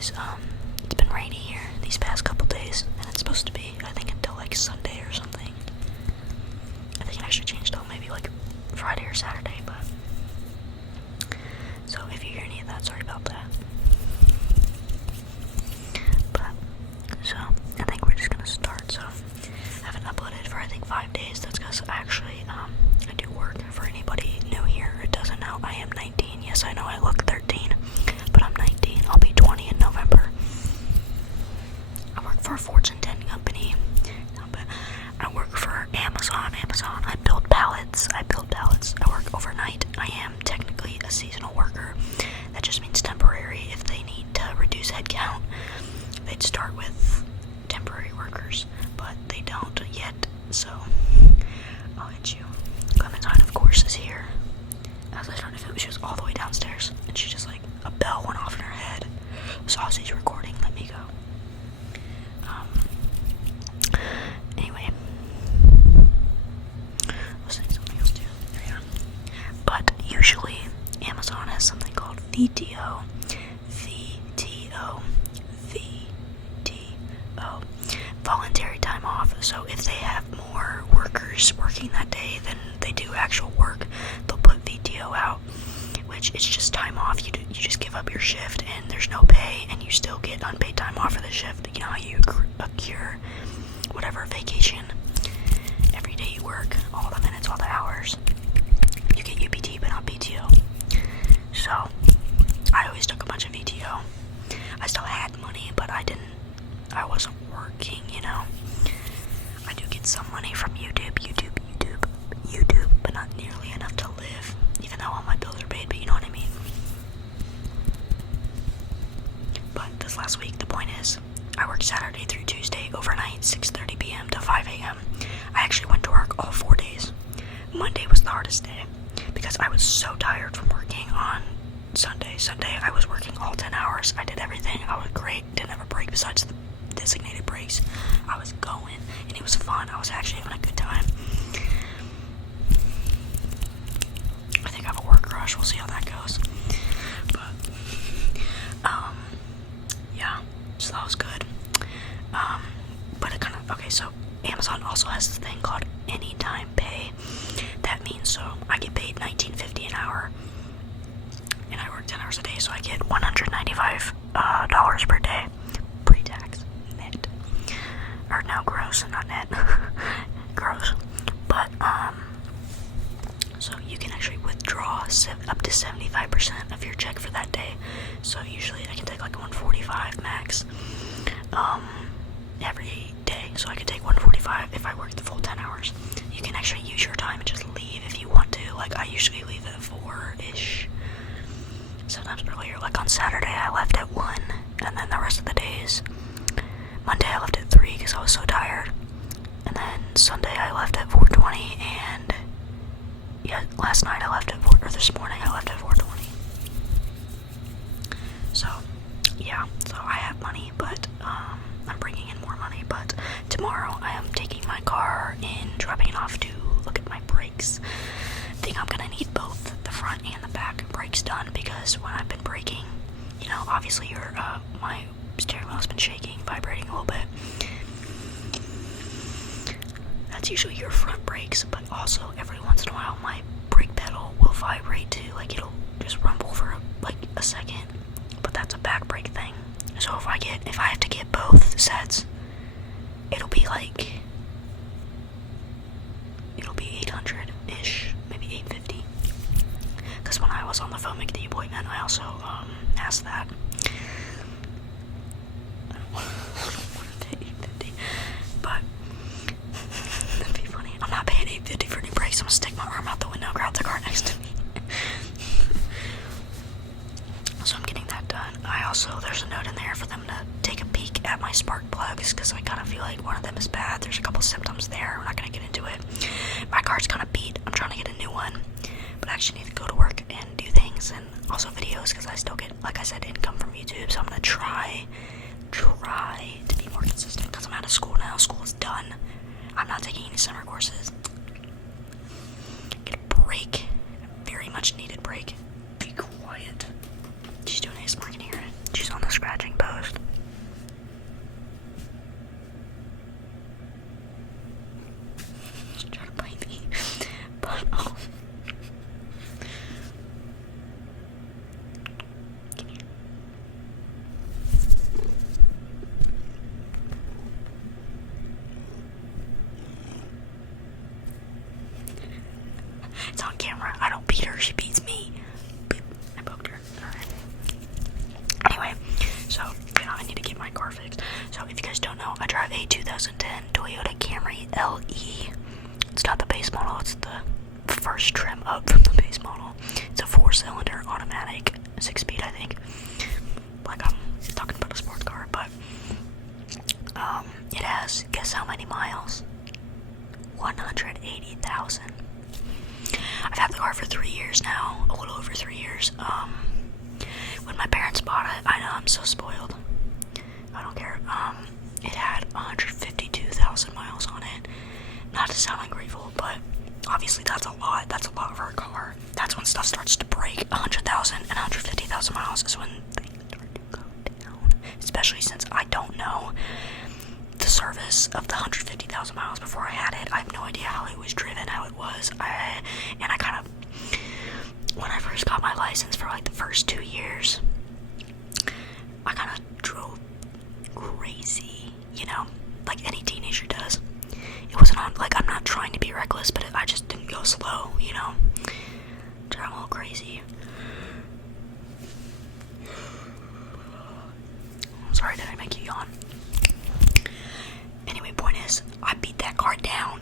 anyways, it's been rainy here these past couple days, and it's supposed to be, I think, until like Sunday or something. I think it actually changed till maybe like Friday or Saturday, but so if you hear any of that, sorry about that. But so I think we're just gonna start. So I haven't uploaded for I think 5 days. That's because actually I do work. For anybody new here who doesn't know, I am 19. Yes, I know I look 13, but I'm 19. I'll be 20 in November. I work for a Fortune 10 company. No, but I work for Amazon. I build pallets. I work overnight. I am technically a seasonal worker. That just means temporary. If they need to reduce headcount, they'd start with temporary workers, but they don't yet. So I'll hit you. Clementine, of course, is here. As I started to film, she was all the way downstairs, and she just like a bell went off in her head. Sausage recording. Let me go. Anyway, I was saying something else too. There we are. But usually, Amazon has something called VTO. Voluntary time off. So if they have more workers working that day than they do actual work, they'll put VTO out, which is just time off. You just give up your shift and there's no pay, and you still get unpaid time off for the shift. You know how you accrue whatever vacation every day you work, all the minutes, all the hours. You get UPT but not PTO. So I always took a bunch of VTO. I still had money, but I wasn't working, you know. I do get some money from YouTube, but not nearly enough to live, even though all my bills are paid, but you know what I mean. But this last week, the point is, I worked Saturday through Tuesday, overnight, 6:30 p.m. to 5 a.m. I actually went to work all 4 days. Monday was the hardest day, because I was so tired from working on Sunday. I was working all 10 hours. I did everything. I was great. Didn't have a break besides the designated breaks. I was going, and it was fun. I was actually having a good time. I think I have a work rush. We'll see how that goes. But, yeah, so that was good. But it kind of, okay, so Amazon also has this thing called anytime pay. That means, so I get paid $19.50 an hour, and I work 10 hours a day, so I get $195 dollars per day, pre-tax, net, or no, gross, not net, gross. But so you can actually withdraw up to 75% of your check for that day. So usually I can take like 145 max every day. So I can take 145 if I work the full 10 hours. You can actually use your time and just leave if you want to. Like I usually leave at 4-ish. Sometimes earlier, like on Saturday I left at 1, and then the rest of the days, Monday I left at 3 because I was so tired, and then Sunday I left at 4:20, and yeah, last night I left at 4, or this morning I left at 4:20. So yeah, so I have money, but I'm bringing in more money. But tomorrow I am taking my car and dropping it off to look at my brakes. I think I'm gonna need both the front and the back brakes done, because when I've been braking, you know, obviously my steering wheel's been shaking, vibrating a little bit. That's usually your front brakes, but also every once in a while my brake pedal will vibrate too, like it'll just rumble for like a second, but that's a back brake thing. So if I have to get both sets, it'll be 800-ish, maybe 850. Because when I was on the phone making the appointment, I also asked that. I don't want to pay $850, but that'd be funny. I'm not paying $850 for new brakes. I'm gonna stick my arm out the window and grab the car next to me. So I'm getting that done. There's a note in there for them to take a peek at my spark plugs, because I kind of feel like one of them is bad. There's a couple symptoms there. We're not going to get into it. My car's kind of beat. I'm trying to get a new one, but I actually need to go to work and do things, and also videos, because I still get, like I said, income from YouTube. So I'm going to try to be more consistent, because I'm out of school now. School is done. I'm not taking any summer courses. Get a break. Very much needed break. Be quiet. She's doing ASMR, can hear it. She's on the scratching pose. So yeah, I need to get my car fixed. So if you guys don't know, I drive a 2010 Toyota Camry LE. It's not the base model, it's the first trim up from the base model. It's a 4-cylinder automatic, 6-speed, I think. Like I'm talking about a sports car, but it has, guess how many miles? 180,000. I've had the car for 3 years now, a little over 3 years. When my parents bought it, I know I'm so spoiled. I don't care. It had 152,000 miles on it. Not to sound ungrateful, but obviously that's a lot. That's a lot for a car. That's when stuff starts to break. 100,000 and 150,000 miles is when things start to go down. Especially since I don't know the service of the 150,000 miles before I had it. I have no idea how it was driven, how it was. And I kind of, when I first got my license for like the first 2 years, I kind of drove crazy, you know, like any teenager does. It wasn't on, like, I'm not trying to be reckless, but I just didn't go slow, you know. Drive a little crazy. Sorry, did I make you yawn? Anyway, point is, I beat that car down,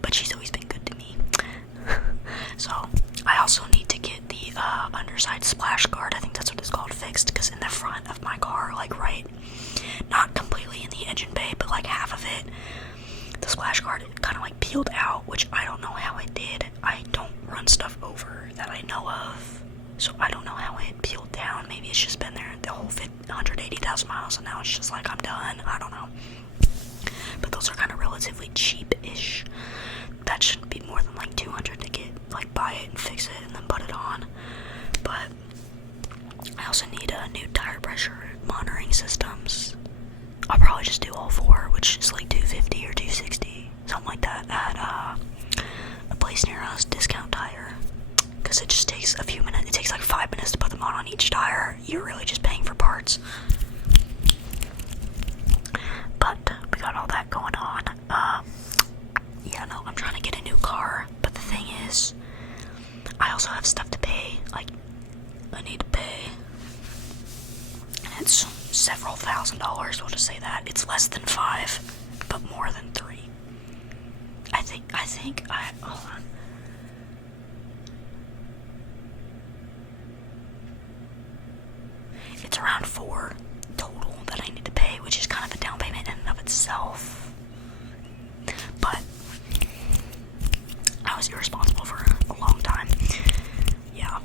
but she's always been good to me. So, I also need to get the underside splash guard, I think that's what it's called, fixed, because in the front of my car, like right, not completely in the engine bay, but like half of it, the splash guard kind of like peeled out, which I don't know how it did. I don't run stuff over that I know of, so I don't know how it peeled down. Maybe it's just been there the whole 180,000 miles, and now it's just like I'm done. I don't know. But those are kind of relatively cheap-ish. That shouldn't be more than like 200 to get, like, buy it and fix it and then put it on. But I also need new tire pressure monitoring systems. I'll probably just do all 4, which is like $250 or $260, something like that, at a place near us, Discount Tire. Because it just takes a few minutes. It takes like 5 minutes to put them on each tire. You're really just paying for parts. But we got all that going on. Yeah, no, I'm trying to get a new car. But the thing is, I also have stuff to pay. Like, I need to pay. And it's several $1,000s, we'll just say that. It's less than 5, but more than 3. Hold on. It's around 4 total that I need to pay, which is kind of a down payment in and of itself. But I was irresponsible for a long time. Yeah.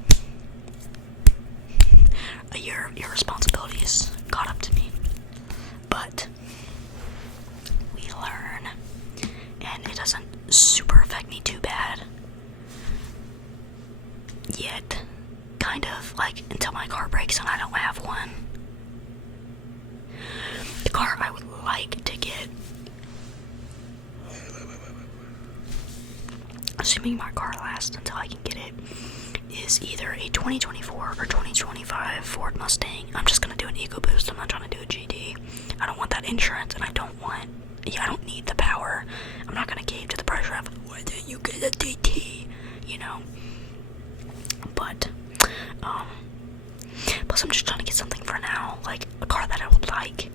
A year of irresponsibilities caught up to me. But we learn, and it doesn't super affect me too bad yet. Kind of, like, until my car breaks and I don't have one. The car I would like to get, assuming my car lasts until I can get it, is either a 2024 or 2025 Ford Mustang. I'm just gonna do an EcoBoost. I'm not trying to do a GT. I don't want that insurance, and I don't need the power. I'm not gonna cave to the pressure of, why didn't you get a DT? You know? But, plus I'm just trying to get something for now, like a car that I would like.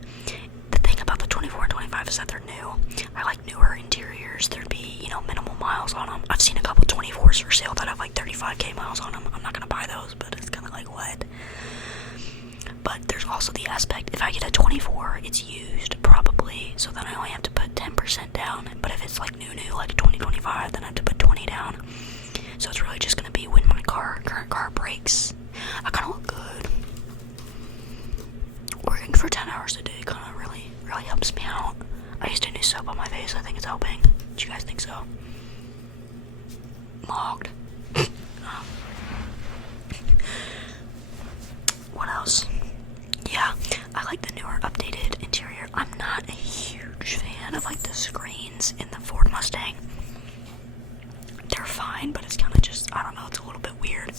The thing about the 24 and 25 is that they're new. I like newer interiors. There'd be, you know, minimal miles on them. I've seen a couple 24s for sale that have like 35k miles on them. I'm not gonna buy those, but it's kind of like, what? But there's also the aspect, if I get a 24, it's used probably, so then I only have to put 10% down. But if it's like new, like 2025, then I have to put 20 down. So it's really just gonna be when my current car breaks. I kind of look good. Working for 10 hours a day kind of really helps me out. I used a new soap on my face. I think it's helping. Do you guys think so? Mogged. What else? Yeah, I like the newer updated interior. I'm not a huge fan of like the screens in the Ford Mustang. They're fine, but it's kind of just, I don't know, it's a little bit weird.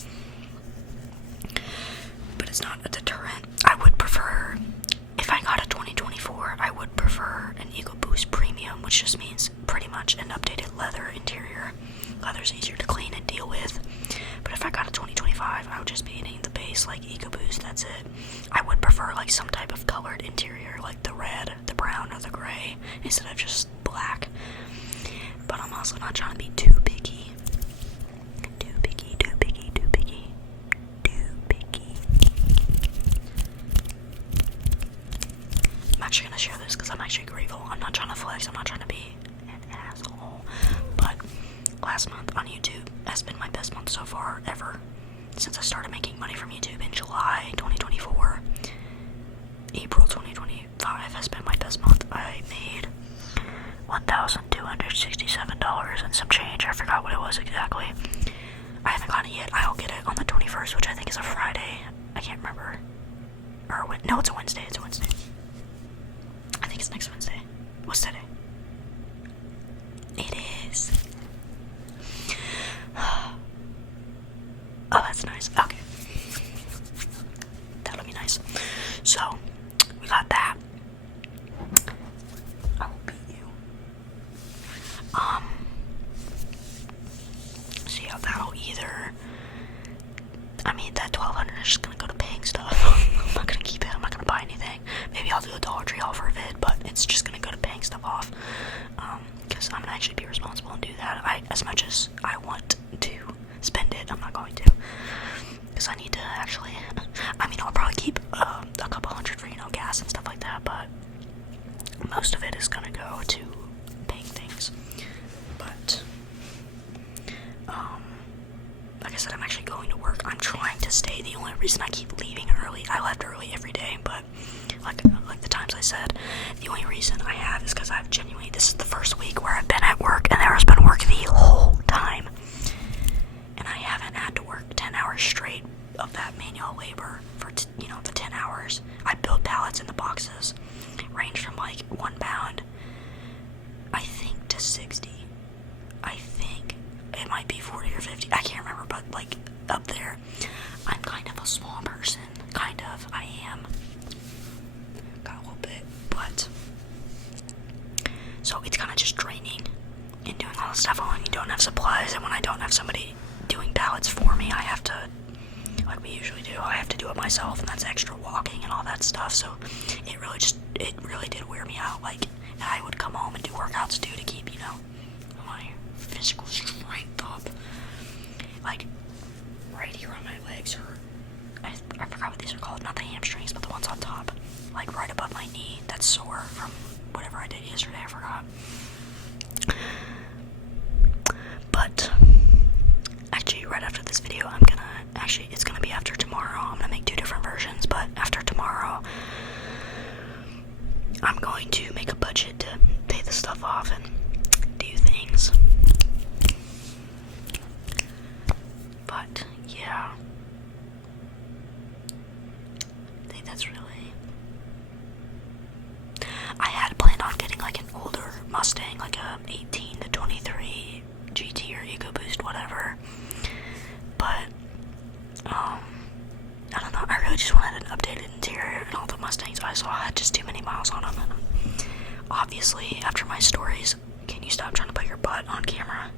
But it's not a deterrent. I would prefer, if I got a 2024, I would prefer an EcoBoost Premium, which just means pretty much an updated leather interior. Leather's easier to clean and deal with. But if I got a 2025, I would just be getting the base, like EcoBoost, that's it. I would prefer prefer like some type of colored interior, like the red, the brown, or the gray, instead of just black. But I'm also not trying to be too picky. Too picky, too picky, too picky, too picky. I'm actually gonna share this because I'm actually grateful. I'm not trying to flex, I'm not trying to be an asshole. But last month on YouTube has been my best month so far ever. Since I started making money from YouTube in July 2024, April 2025 has been my best month. I made $1,267 and some change. I forgot what it was exactly. I haven't gotten it yet. I'll get it on the 21st, which I think is a Friday. I can't remember. Or no, it's a Wednesday. It's a Wednesday. I think it's next Wednesday. What's today? It is. Oh, that's nice. Okay. That'll be nice. So, we got that. I will beat you. So yeah, that'll either... I mean, that $1,200 is just gonna go to paying stuff. I'm not gonna keep it. I'm not gonna buy anything. Maybe I'll do a Dollar Tree haul for a vid, but it's just gonna go to paying stuff off. Because I'm gonna actually be responsible and do that. As much as I want to spend it, I'm not going to. Because I need to actually... I mean, I'll probably keep a couple hundred for, gas and stuff like that, but most of it is gonna go to paying things. But, like I said, I'm actually going to work. I'm trying to stay. The only reason I keep leaving early, I left early every day, but like the times I said, the only reason I have is because I've genuinely, this is the first week where I've been at work, and there has been work the whole time, and I haven't had to work 10 hours straight of that manual labor for, the 10 hours. I build pallets in the boxes, range from like 1 pound, I think, to 60. I think it might be 40 or 50. I can't remember, but like up there. I'm kind of a small person. Kind of. I am. Got a little bit, but so it's kind of just draining and doing all the stuff when you don't have supplies, and when I don't have somebody doing pallets for me, I have to, like we usually do, I have to do it myself, and that's extra walking and all that stuff. So it really did wear me out. Like, I would come home and do workouts too to keep, my physical strength up. Like, right here on my legs hurt. I forgot what these are called. Not the hamstrings, but the ones on top. Like, right above my knee. That's sore from whatever I did yesterday. I forgot. But, actually, right after this video, it's gonna be after tomorrow. I'm gonna make 2 different versions, but after tomorrow, I'm going to make a budget to pay the stuff off and do things. But, yeah. I think that's really... I had planned on getting like an older Mustang, like a 18 to 23 GT or EcoBoost, whatever. But, I don't know, I really just wanted an updated interior, and all the Mustangs I saw had just too many miles on them. And obviously, after my stories, can you stop trying to put your butt on camera?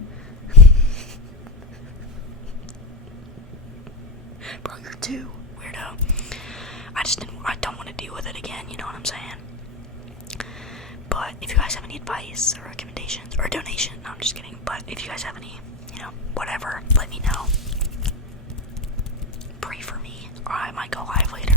Bro, you're too weirdo. I don't want to deal with it again, you know what I'm saying? But if you guys have any advice or recommendations or donation, no, I'm just kidding. But if you guys have any, whatever, let me know. Pray for me, or I might go live later.